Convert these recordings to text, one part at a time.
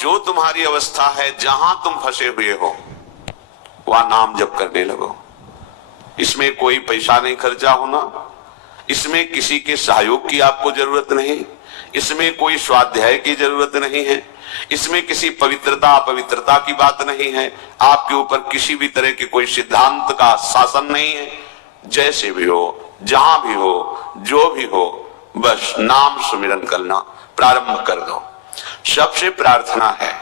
जो तुम्हारी अवस्था है, जहां तुम फंसे हुए हो वहां नाम जप करने लगो। इसमें कोई पैसा नहीं खर्चा होना, इसमें किसी के सहयोग की आपको जरूरत नहीं, इसमें कोई स्वाध्याय की जरूरत नहीं है, इसमें किसी पवित्रता अपवित्रता की बात नहीं है, आपके ऊपर किसी भी तरह के कोई सिद्धांत का शासन नहीं है। जैसे भी हो, जहां भी हो, जो भी हो, बस नाम सुमिरन करना प्रारंभ कर दो। सबसे प्रार्थना है,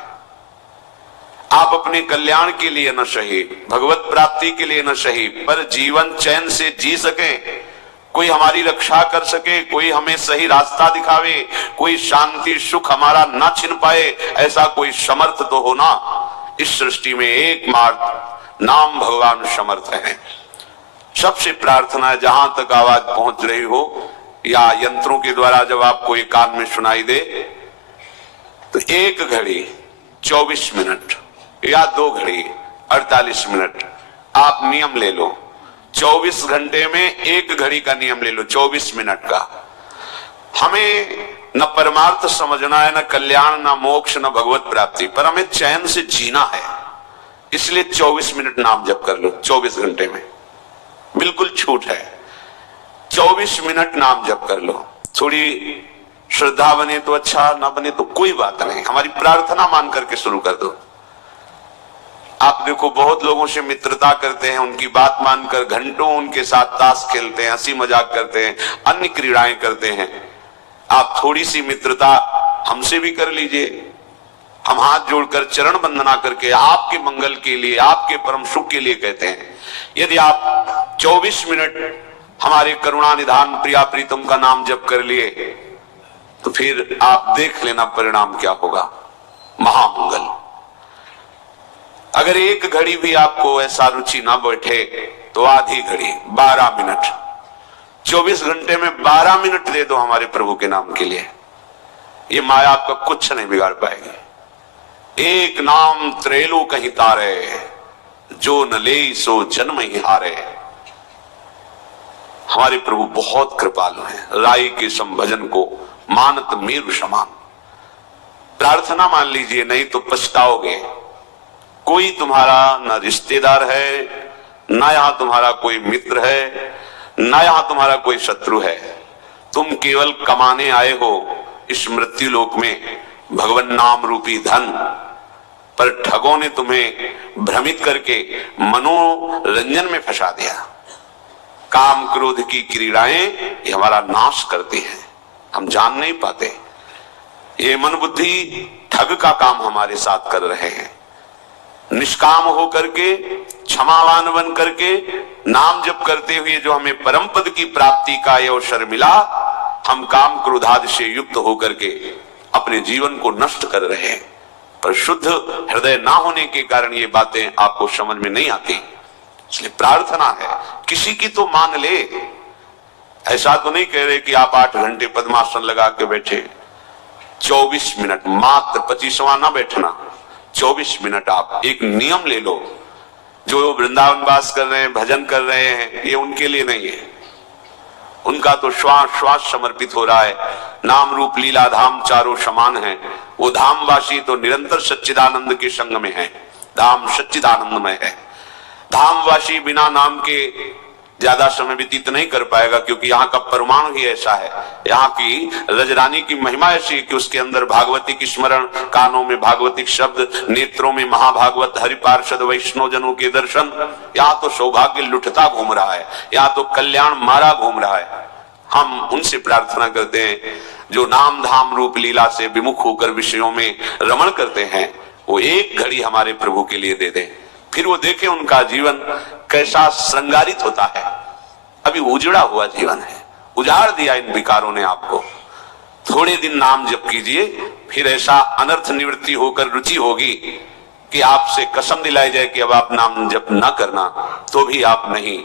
आप अपने कल्याण के लिए न सही, भगवत प्राप्ति के लिए न सही, पर जीवन चैन से जी सके, कोई हमारी रक्षा कर सके, कोई हमें सही रास्ता दिखावे, कोई शांति सुख हमारा ना छिन पाए, ऐसा कोई समर्थ तो हो ना। इस सृष्टि में एकमात्र नाम भगवान समर्थ है। सबसे प्रार्थना है, जहां तक आवाज पहुंच रही हो या यंत्रों के द्वारा जब आपको एक कान में सुनाई दे, तो 1 घड़ी 24 मिनट या 2 घड़ी 48 मिनट आप नियम ले लो। 24 घंटे में 1 घड़ी का नियम ले लो, 24 मिनट का। हमें न परमार्थ समझना है, न कल्याण, न मोक्ष, न भगवत प्राप्ति, पर हमें चैन से जीना है। इसलिए 24 मिनट नाम जप कर लो। 24 घंटे में बिल्कुल छूट है, 24 मिनट नाम जप कर लो। थोड़ी श्रद्धा बने तो अच्छा, ना बने तो कोई बात नहीं, हमारी प्रार्थना मान करके शुरू कर दो। आप देखो, बहुत लोगों से मित्रता करते हैं, उनकी बात मानकर घंटों उनके साथ ताश खेलते हैं, हंसी मजाक करते हैं, अन्य क्रीड़ाएं करते हैं। आप थोड़ी सी मित्रता हमसे भी कर लीजिए। हम हाथ जोड़कर चरण वंदना करके आपके मंगल के लिए, आपके परम सुख के लिए कहते हैं। यदि आप 24 मिनट हमारे करुणा निधान प्रिया प्रीतम का नाम जप कर लिए, तो फिर आप देख लेना परिणाम क्या होगा, महामंगल। अगर 1 घड़ी भी आपको ऐसा रुचि ना बैठे तो आधी घड़ी 12 मिनट, 24 घंटे में 12 मिनट दे दो हमारे प्रभु के नाम के लिए। ये माया आपका कुछ नहीं बिगाड़ पाएगी। एक नाम त्रैलोक कहीं तारे, जो न ले सो जन्म ही हारे। हमारे प्रभु बहुत कृपालु हैं, राई के संभजन को मानत मेरु समान। प्रार्थना मान लीजिए, नहीं तो पछताओगे। कोई तुम्हारा न रिश्तेदार है, न यहां तुम्हारा कोई मित्र है, न यहां तुम्हारा कोई शत्रु है। तुम केवल कमाने आए हो इस मृत्यु लोक में भगवान नाम रूपी धन, पर ठगों ने तुम्हें भ्रमित करके मनोरंजन में फंसा दिया। काम क्रोध की क्रीड़ाएं ये हमारा नाश करती हैं, हम जान नहीं पाते। ये मन बुद्धि ठग का काम हमारे साथ कर रहे हैं। निष्काम होकर के, क्षमावान बन करके, नाम जप करते हुए जो हमें परम पद की प्राप्ति का ये अवसर मिला, हम काम क्रोधादि से युक्त होकर के अपने जीवन को नष्ट कर रहे हैं। पर शुद्ध हृदय ना होने के कारण ये बातें आपको समझ में नहीं आती। इसलिए प्रार्थना है, किसी की तो मान ले। ऐसा तो नहीं कह रहे कि आप 8 घंटे पद्मासन लगा के बैठे, 24 मिनट मात्र, 25वां ना बैठना, 24 मिनट आप एक नियम ले लो। जो वृंदावन वास कर रहे हैं, भजन कर रहे हैं, ये उनके लिए नहीं है। उनका तो श्वास श्वास समर्पित हो रहा है। नाम रूप लीला धाम चारों समान है। वो धामवासी तो निरंतर सच्चिदानंद के संग में है, धाम सच्चिदानंदमय है। धामवासी बिना नाम के ज्यादा समय व्यतीत नहीं कर पाएगा, क्योंकि यहाँ का परमाणु ही ऐसा है। यहाँ की रजरानी की महिमा ऐसी है कि उसके अंदर भागवतिक स्मरण, कानों में भागवतिक शब्द, नेत्रों में महाभागवत हरि पार्षद वैष्णव जनों के दर्शन। यहाँ तो सौभाग्य लुटता घूम रहा है, यहाँ तो कल्याण मारा घूम रहा है। हम उनसे प्रार्थना करते हैं जो नाम धाम रूप लीला से विमुख होकर विषयों में रमण करते हैं, वो 1 घड़ी हमारे प्रभु के लिए दे दें। फिर वो देखें उनका जीवन कैसा श्रृंगारित होता है। अभी उजड़ा हुआ जीवन है, उजाड़ दिया इन विकारों ने आपको। थोड़े दिन नाम जप कीजिए, फिर ऐसा अनर्थ निवृत्ति होकर रुचि होगी कि आपसे कसम दिलाई जाए कि अब आप नाम जप न करना, तो भी आप नहीं,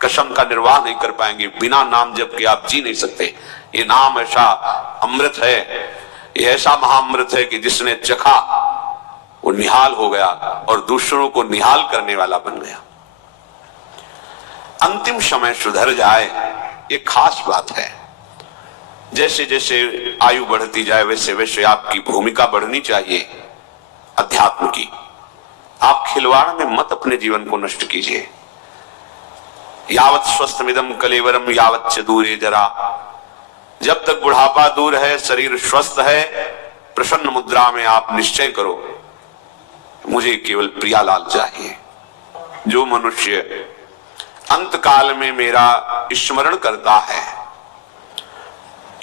कसम का निर्वाह नहीं कर पाएंगे। बिना नाम जप के आप जी नहीं सकते। ये नाम ऐसा अमृत है, ये ऐसा महाअमृत है कि जिसने चखा वो निहाल हो गया और दूसरों को निहाल करने वाला बन गया। अंतिम समय सुधर जाए, ये खास बात है। जैसे जैसे आयु बढ़ती जाए वैसे वैसे आपकी भूमिका बढ़नी चाहिए। अध्यात्म की। आप खिलवाड़ में मत अपने जीवन को नष्ट कीजिए। यावत स्वस्थमिदम कलेवरम यावत च दूरे जरा। जब तक बुढ़ापा दूर है, शरीर स्वस्थ है, प्रसन्न मुद्रा में आप निश्चय करो, मुझे केवल प्रियालाल चाहिए। जो मनुष्य अंत काल में मेरा स्मरण करता है,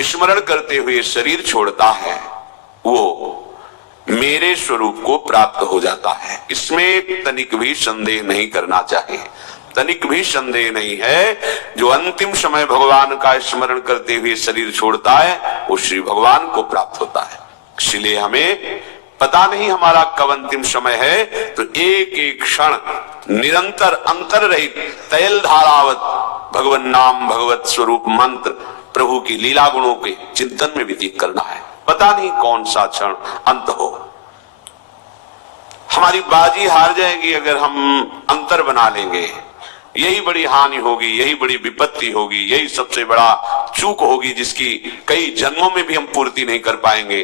स्मरण करते हुए शरीर छोड़ता है, वो मेरे स्वरूप को प्राप्त हो जाता है। इसमें तनिक भी संदेह नहीं करना चाहिए। तनिक भी संदेह नहीं है, जो अंतिम समय भगवान का स्मरण करते हुए शरीर छोड़ता है, वो श्री भगवान को प्राप्त होता है। इसलिए हमें पता नहीं हमारा कब अंतिम समय है, तो एक एक क्षण निरंतर अंतर रहित तैल धारावत भगवन नाम, भगवत स्वरूप मंत्र, प्रभु की लीला गुणों के चिंतन में व्यतीत करना है। पता नहीं कौन सा क्षण अंत हो। हमारी बाजी हार जाएगी अगर हम अंतर बना लेंगे। यही बड़ी हानि होगी, यही बड़ी विपत्ति होगी, यही सबसे बड़ा चूक होगी, जिसकी कई जन्मों में भी हम पूर्ति नहीं कर पाएंगे।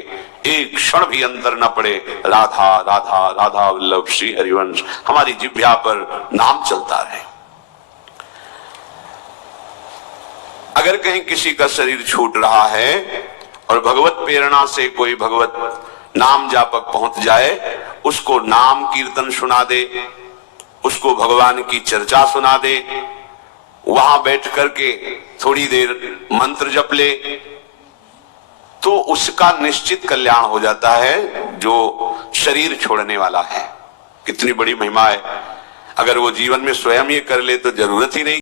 एक क्षण भी अंतर न पड़े, राधा राधा राधा वल्लभ श्री हरिवंश हमारी जिह्वा पर नाम चलता रहे। अगर कहीं किसी का शरीर छूट रहा है और भगवत प्रेरणा से कोई भगवत नाम जापक पहुंच जाए, उसको नाम कीर्तन सुना दे, उसको भगवान की चर्चा सुना दे, वहां बैठ करके थोड़ी देर मंत्र जप ले, तो उसका निश्चित कल्याण हो जाता है जो शरीर छोड़ने वाला है। कितनी बड़ी महिमा है। अगर वो जीवन में स्वयं ये कर ले तो जरूरत ही नहीं